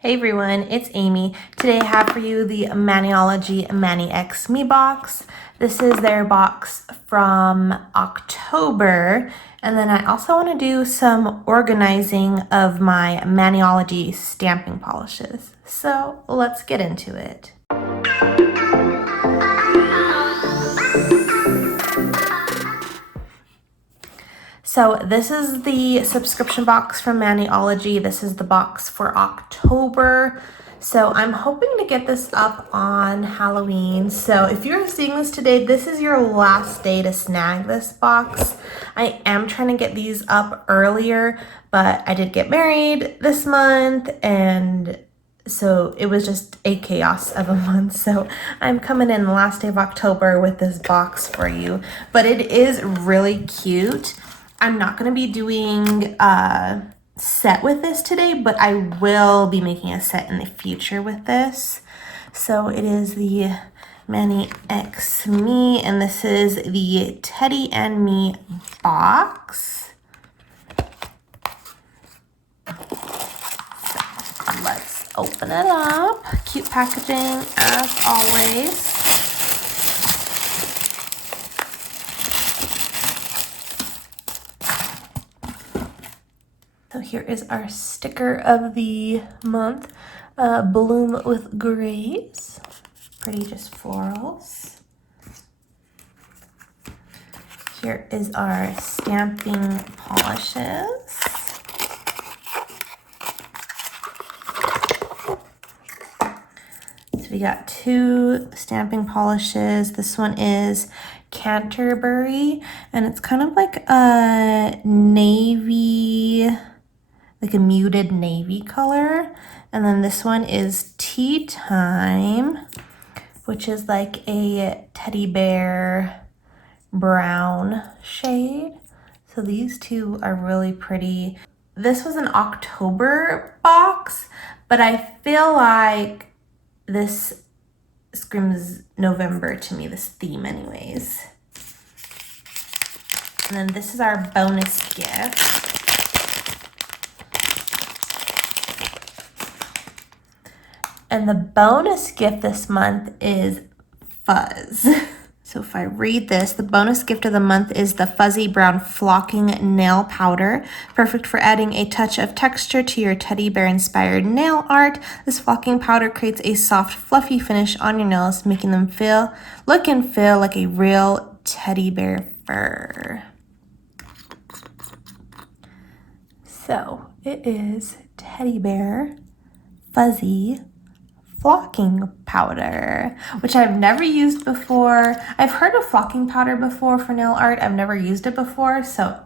Hey everyone, it's Amy. Today I have for you the Maniology Mani X Me box. This is their box from October. And then I also want to do some organizing of my Maniology stamping polishes. So let's get into it. So this is the subscription box from Maniology. This is the box for October. So I'm hoping to get this up on Halloween. So if you're seeing this today, this is your last day to snag this box. I am trying to get these up earlier, but I did get married this month and so it was just a chaos of a month. So I'm coming in the last day of October with this box for you, but it is really cute. I'm not going to be doing a set with this today, but I will be making a set in the future with this. So it is the Mani X Me, and this is the Teddy and Me box. So let's open it up. Cute packaging as always. So here is our sticker of the month, Bloom with Grace. Pretty just florals. Here is our stamping polishes. So we got two stamping polishes. This one is Canterbury, and it's kind of like a navy, like a muted navy color. And then this one is Tea Time, which is like a teddy bear brown shade. So these two are really pretty. This was an October box, but I feel like this screams November to me, this theme anyways. And then this is our bonus gift. And the bonus gift this month is fuzz. So if I read this, the bonus gift of the month is the fuzzy brown flocking nail powder, perfect for adding a touch of texture to your teddy bear inspired nail art. This flocking powder creates a soft, fluffy finish on your nails, making them look and feel like a real teddy bear fur. So it is teddy bear fuzzy flocking powder, which I've never used before. I've heard of flocking powder before for nail art. I've never used it before, so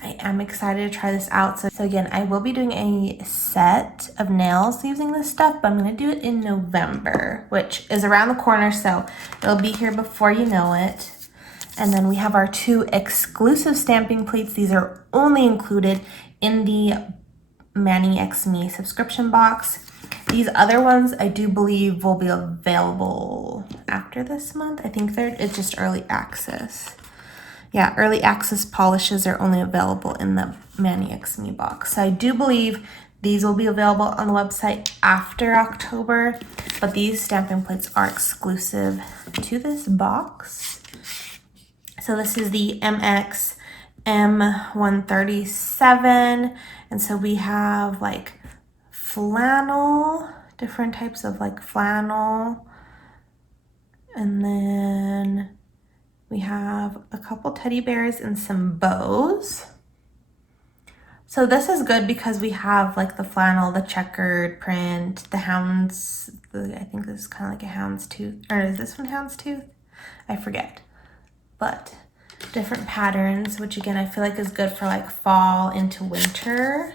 I am excited to try this out. So again, I will be doing a set of nails using this stuff, but I'm going to do it in November, which is around the corner, so it'll be here before you know it. And then we have our two exclusive stamping plates. These are only included in the Mani X Me subscription box. These other ones I do believe will be available after this month. I think it's just early access. Yeah, early access polishes are only available in the Mani X Me box. So I do believe these will be available on the website after October, but these stamping plates are exclusive to this box. So this is the MX M137, and so we have like flannel, different types of like flannel, and then we have a couple teddy bears and some bows. So this is good because we have like the flannel, the checkered print, the hounds, I think this is kind of like a houndstooth, or is this one houndstooth? I forget, but different patterns, which again I feel like is good for like fall into winter.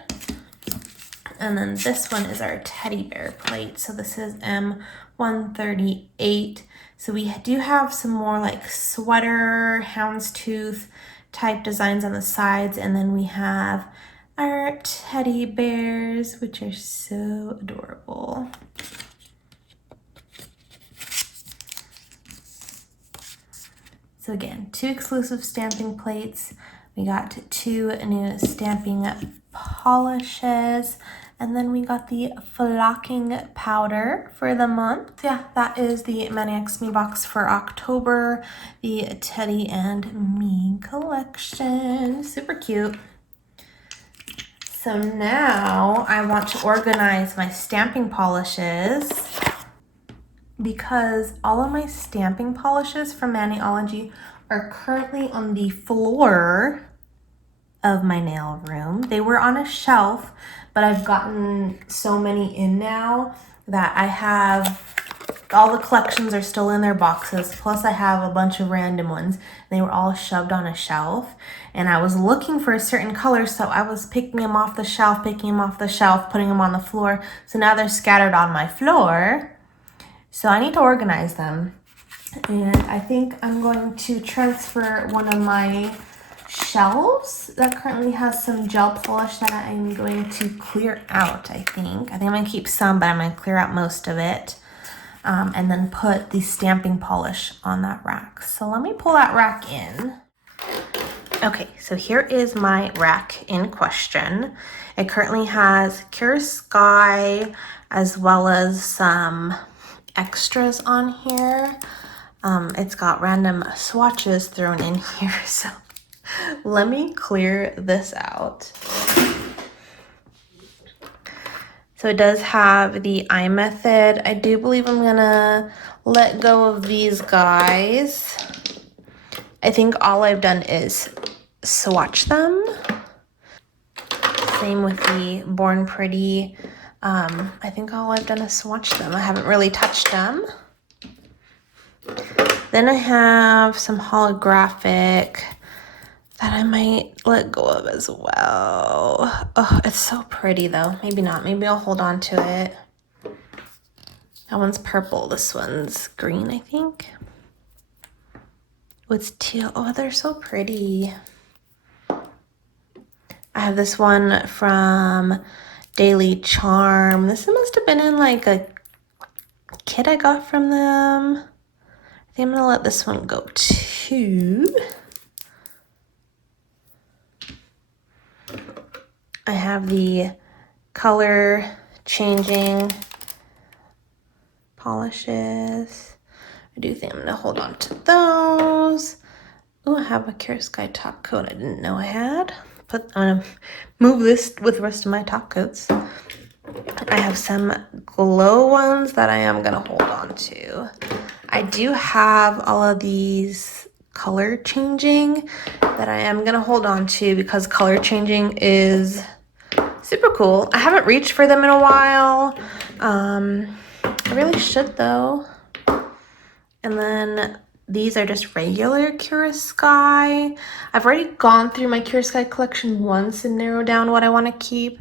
And then this one is our teddy bear plate. So this is M138. So we do have some more like sweater, houndstooth type designs on the sides. And then we have our teddy bears, which are so adorable. So again, two exclusive stamping plates. We got two new stamping polishes. And then we got the flocking powder for the month. Yeah, that is the Maniacs Me box for October, the Teddy and Me collection. Super cute. So now I want to organize my stamping polishes because all of my stamping polishes from Maniology are currently on the floor of my nail room. They were on a shelf, but I've gotten so many in now that I have all the collections are still in their boxes. Plus I have a bunch of random ones. They were all shoved on a shelf and I was looking for a certain color, so I was picking them off the shelf, putting them on the floor. So now they're scattered on my floor. So I need to organize them. And I think I'm going to transfer one of my shelves that currently has some gel polish that I'm going to clear out, I think. I'm going to keep some, but I'm going to clear out most of it. And then put the stamping polish on that rack. So let me pull that rack in. Okay, so here is my rack in question. It currently has Cure Sky as well as some extras on here. It's got random swatches thrown in here, so let me clear this out. So it does have the eye method. I do believe I'm gonna let go of these guys. I think all I've done is swatch them. Same with the Born Pretty. I think all I've done is swatch them. I haven't really touched them. Then I have some holographic that I might let go of as well. Oh, it's so pretty though. Maybe not. Maybe I'll hold on to it. That one's purple. This one's green, I think. With teal. Oh, they're so pretty. I have this one from Daily Charm. This must have been in like a kit I got from them. I think I'm gonna let this one go too. I have the color changing polishes. I do think I'm gonna hold on to those. Oh, I have a Cure Sky top coat I didn't know I had. I'm gonna move this with the rest of my top coats. I have some glow ones that I am gonna hold on to. I do have all of these color changing that I am gonna hold on to because color changing is super cool. I haven't reached for them in a while. I really should though. And then these are just regular Cure Sky. I've already gone through my Cure Sky collection once and narrowed down what I want to keep.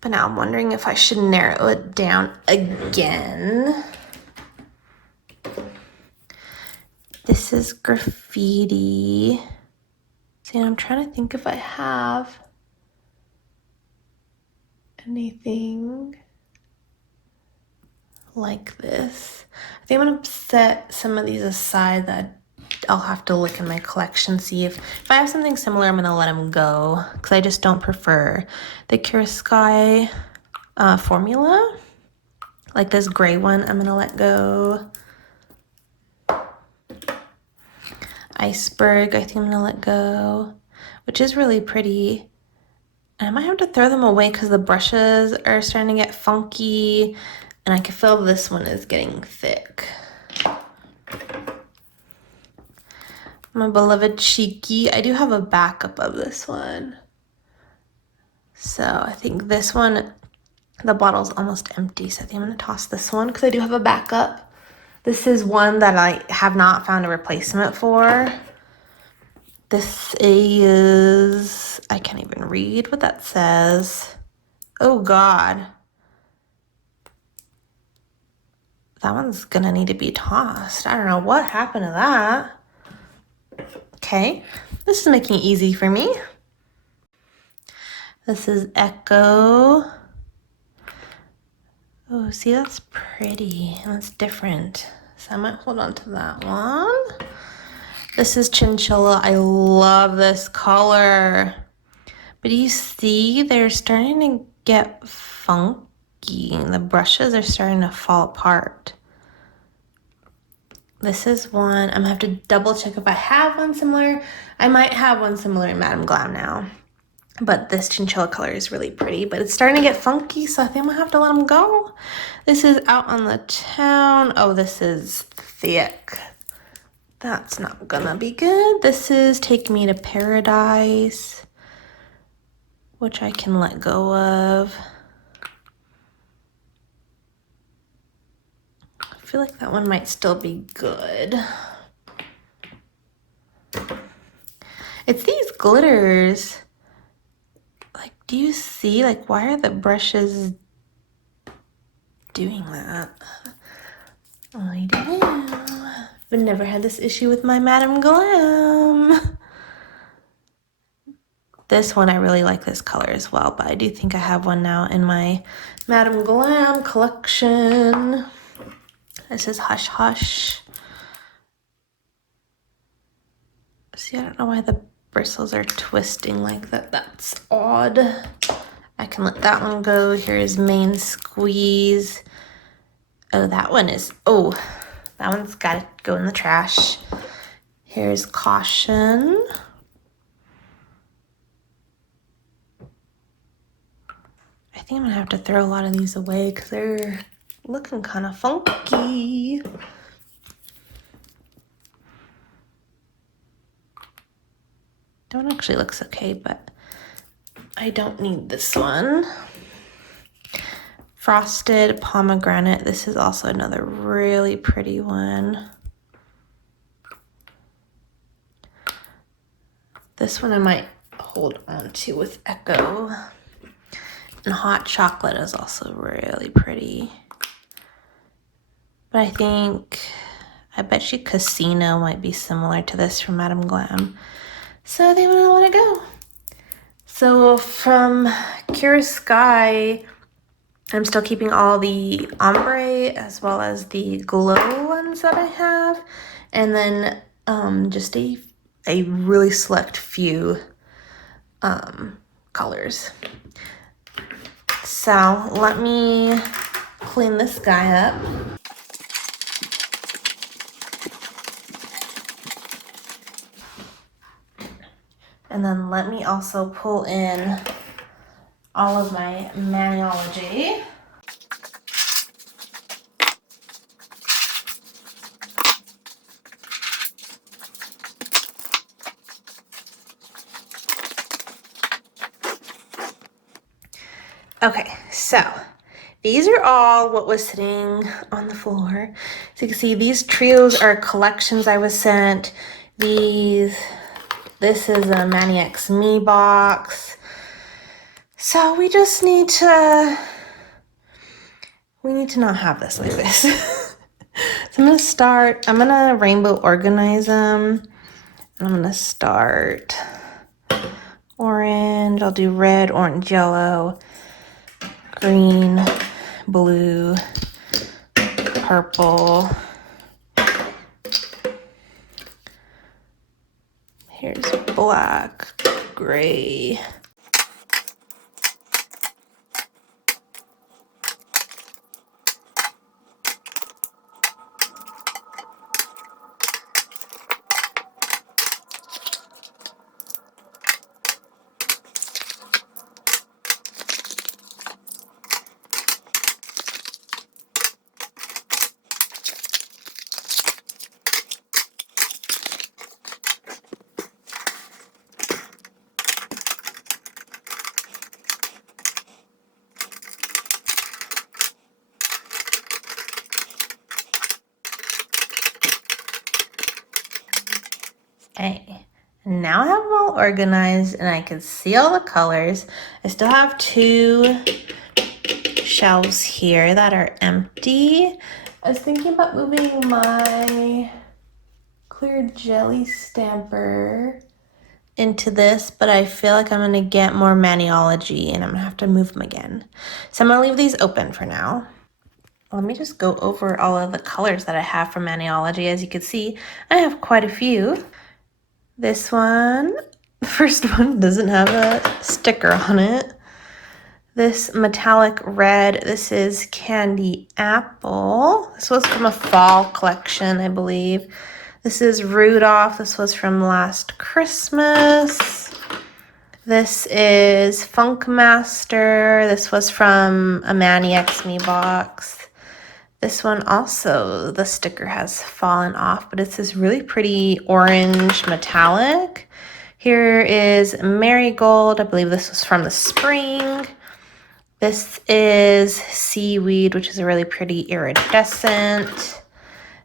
But now I'm wondering if I should narrow it down again. This is Graffiti. See, I'm trying to think if I have anything like this. I think I'm gonna set some of these aside that I'll have to look in my collection, see if I have something similar, I'm gonna let them go because I just don't prefer the Cure Sky formula. Like this gray one, I'm gonna let go. Iceberg, I think I'm gonna let go, which is really pretty. I might have to throw them away because the brushes are starting to get funky and I can feel this one is getting thick. My beloved Cheeky. I do have a backup of this one. So I think this one, the bottle's almost empty. So I think I'm gonna toss this one because I do have a backup. This is one that I have not found a replacement for. This is, I can't even read what that says. Oh God. That one's gonna need to be tossed. I don't know what happened to that. Okay, this is making it easy for me. This is Echo. Oh, see, that's pretty. That's different. So I might hold on to that one. This is Chinchilla. I love this color. But you see, they're starting to get funky. The brushes are starting to fall apart. This is one, I'm gonna have to double check if I have one similar. I might have one similar in Madame Glam now. But this chinchilla color is really pretty, but it's starting to get funky, so I think I'm gonna have to let them go. This is Out on the Town. Oh, this is thick. That's not gonna be good. This is Take Me to Paradise, which I can let go of. I feel like that one might still be good. It's these glitters. Like, do you see, like, why are the brushes doing that? I do. I've never had this issue with my Madame Glam. This one, I really like this color as well, but I do think I have one now in my Madame Glam collection. This is Hush Hush. See, I don't know why the bristles are twisting like that. That's odd. I can let that one go. Here's Main Squeeze. Oh, that one is, oh, that one's got to go in the trash. Here's Caution. I think I'm gonna have to throw a lot of these away because they're looking kind of funky. That one actually looks okay, but I don't need this one. Frosted Pomegranate. This is also another really pretty one. This one I might hold on to with Echo. And Hot Chocolate is also really pretty. But I bet you Casino might be similar to this from Madame Glam. So they want to let it go. So from Cure Sky, I'm still keeping all the ombre as well as the glow ones that I have. And then just a really select few colors. So let me clean this guy up. And then let me also pull in all of my Maniology. Okay, so these are all what was sitting on the floor. So you can see these trios are collections I was sent. This is a Mani X Me box. So we just need to, not have this like this. So I'm gonna rainbow organize them. I'm gonna start orange, I'll do red, orange, yellow, green, blue, purple. Here's black, gray. Okay, now I have them all organized and I can see all the colors. I still have 2 shelves here that are empty. I was thinking about moving my clear jelly stamper into this, but I feel like I'm gonna get more Maniology and I'm gonna have to move them again. So I'm gonna leave these open for now. Let me just go over all of the colors that I have from Maniology. As you can see, I have quite a few. This one, the first one, doesn't have a sticker on it. This metallic red, this is candy apple. This was from a fall collection, I believe. This is Rudolph. This was from last Christmas. This is Funkmaster. This was from a Manny X Me box. This one also, the sticker has fallen off, but it's this really pretty orange metallic. Here is Marigold. I believe this was from the spring. This is Seaweed, which is a really pretty iridescent.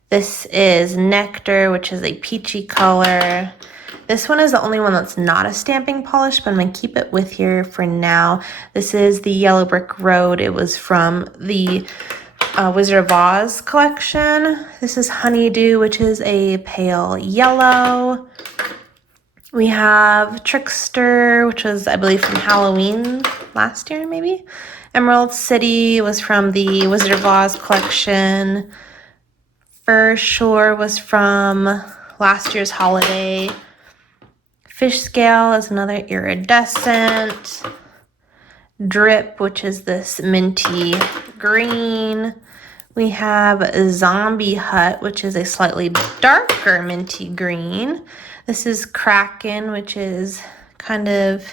This is Nectar, which is a peachy color. This one is the only one that's not a stamping polish, but I'm going to keep it with here for now. This is the Yellow Brick Road. It was from the Wizard of Oz collection. This is Honeydew, which is a pale yellow. We have Trickster, which was, I believe, from Halloween last year, maybe. Emerald City was from the Wizard of Oz collection. Fur Shore was from last year's holiday. Fish Scale is another iridescent. Drip, which is this minty green. We have Zombie Hut, which is a slightly darker minty green. This is Kraken, which is kind of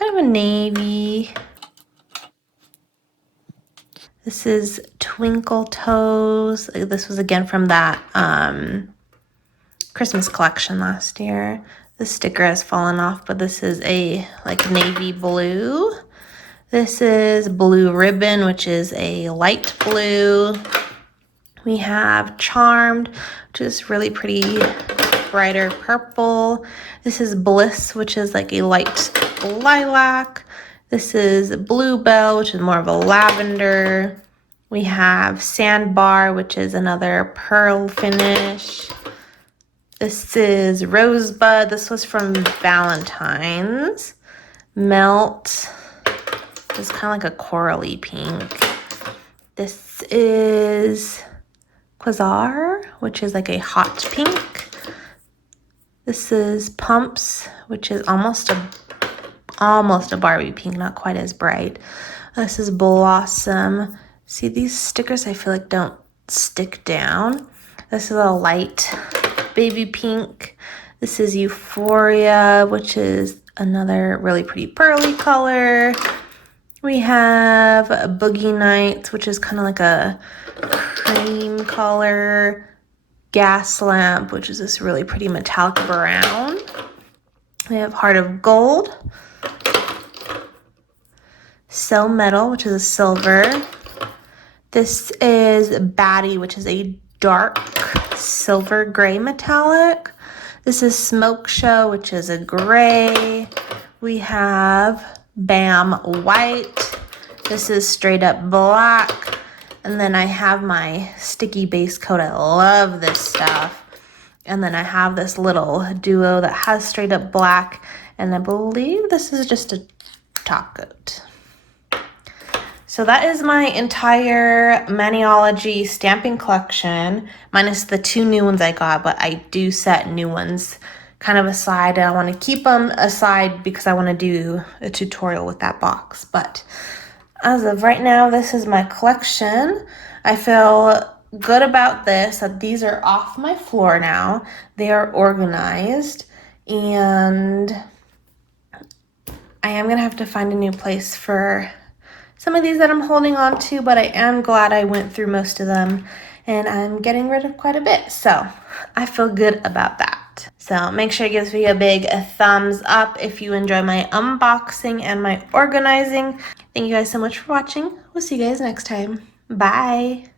a navy. This is Twinkle Toes. This was again from that Christmas collection last year. The sticker has fallen off, but this is a like navy blue. This is Blue Ribbon, which is a light blue. We have Charmed, which is really pretty brighter purple. This is Bliss, which is like a light lilac. This is Bluebell, which is more of a lavender. We have Sandbar, which is another pearl finish. This is Rosebud. This was from Valentine's. Melt is kind of like a corally pink. This is Quasar, which is like a hot pink. This is Pumps, which is almost a Barbie pink, not quite as bright. This is Blossom. See, these stickers I feel like don't stick down. This is a light baby pink. This is Euphoria, which is another really pretty pearly color. We have Boogie Nights, which is kind of like a cream color. Gas Lamp, which is this really pretty metallic brown. We have Heart of Gold. So Metal, which is a silver. This is Batty, which is a dark silver gray metallic. This is Smoke Show, which is a gray. We have Bam White. This is Straight Up Black. And then I have my sticky base coat. I love this stuff. And then I have this little duo that has Straight Up Black. And I believe this is just a top coat. So that is my entire Maniology stamping collection, minus the 2 new ones I got, but I do set new ones kind of aside, and I want to keep them aside because I want to do a tutorial with that box. But as of right now, this is my collection. I feel good about this, that these are off my floor now. They are organized, and I am going to have to find a new place for some of these that I'm holding on to, but I am glad I went through most of them, and I'm getting rid of quite a bit. So I feel good about that. So make sure you give this video a big thumbs up if you enjoy my unboxing and my organizing. Thank you guys so much for watching. We'll see you guys next time. Bye.